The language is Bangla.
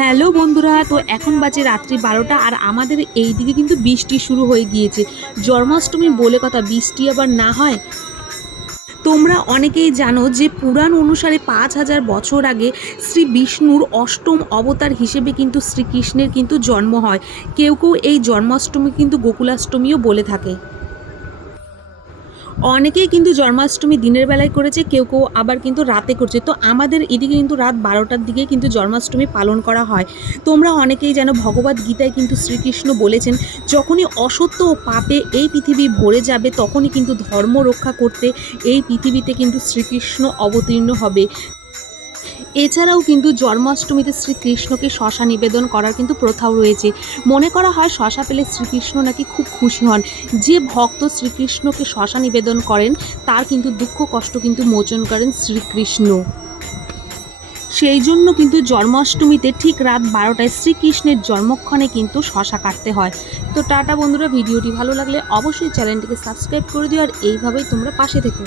হ্যালো বন্ধুরা, তো এখন বাজে রাত্রি বারোটা আর আমাদের এই দিকে কিন্তু বৃষ্টি শুরু হয়ে গিয়েছে। জন্মাষ্টমী বলে কথা, বৃষ্টি আবার না হয়? তোমরা অনেকেই জানো যে পুরাণ অনুসারে পাঁচ হাজার বছর আগে শ্রী বিষ্ণুর অষ্টম অবতার হিসেবে কিন্তু শ্রীকৃষ্ণের কিন্তু জন্ম হয়। কেউ কেউ এই জন্মাষ্টমী কিন্তু গোকুলাষ্টমীও বলে থাকে। অনেকেই কিন্তু জন্মাষ্টমী দিনের বেলায় করেছে, কেউ কেউ আবার কিন্তু রাতে করছে। তো আমাদের এদিকে কিন্তু রাত বারোটার দিকে কিন্তু জন্মাষ্টমী পালন করা হয়। তোমরা অনেকেই যেন ভগবত গীতায় কিন্তু শ্রীকৃষ্ণ বলেছেন, যখনই অসত্য ও পাপে এই পৃথিবী ভরে যাবে, তখনই কিন্তু ধর্ম রক্ষা করতে এই পৃথিবীতে কিন্তু শ্রীকৃষ্ণ অবতীর্ণ হবে। এছাড়াও কিন্তু জন্মাষ্টমীতে শ্রীকৃষ্ণকে শশা নিবেদন করার কিন্তু প্রথাও রয়েছে। মনে করা হয় শশা পেলে শ্রীকৃষ্ণ নাকি খুব খুশি হন। যে ভক্ত শ্রীকৃষ্ণকে শশা নিবেদন করেন, তার কিন্তু দুঃখ কষ্ট কিন্তু মোচন করেন শ্রীকৃষ্ণ। সেই জন্য কিন্তু জন্মাষ্টমীতে ঠিক রাত বারোটায় শ্রীকৃষ্ণের জন্মক্ষণে কিন্তু শশা কাটতে হয়। তো টাটা বন্ধুরা, ভিডিওটি ভালো লাগলে অবশ্যই চ্যানেলটিকে সাবস্ক্রাইব করে দিও আর এইভাবেই তোমরা পাশে থেকো।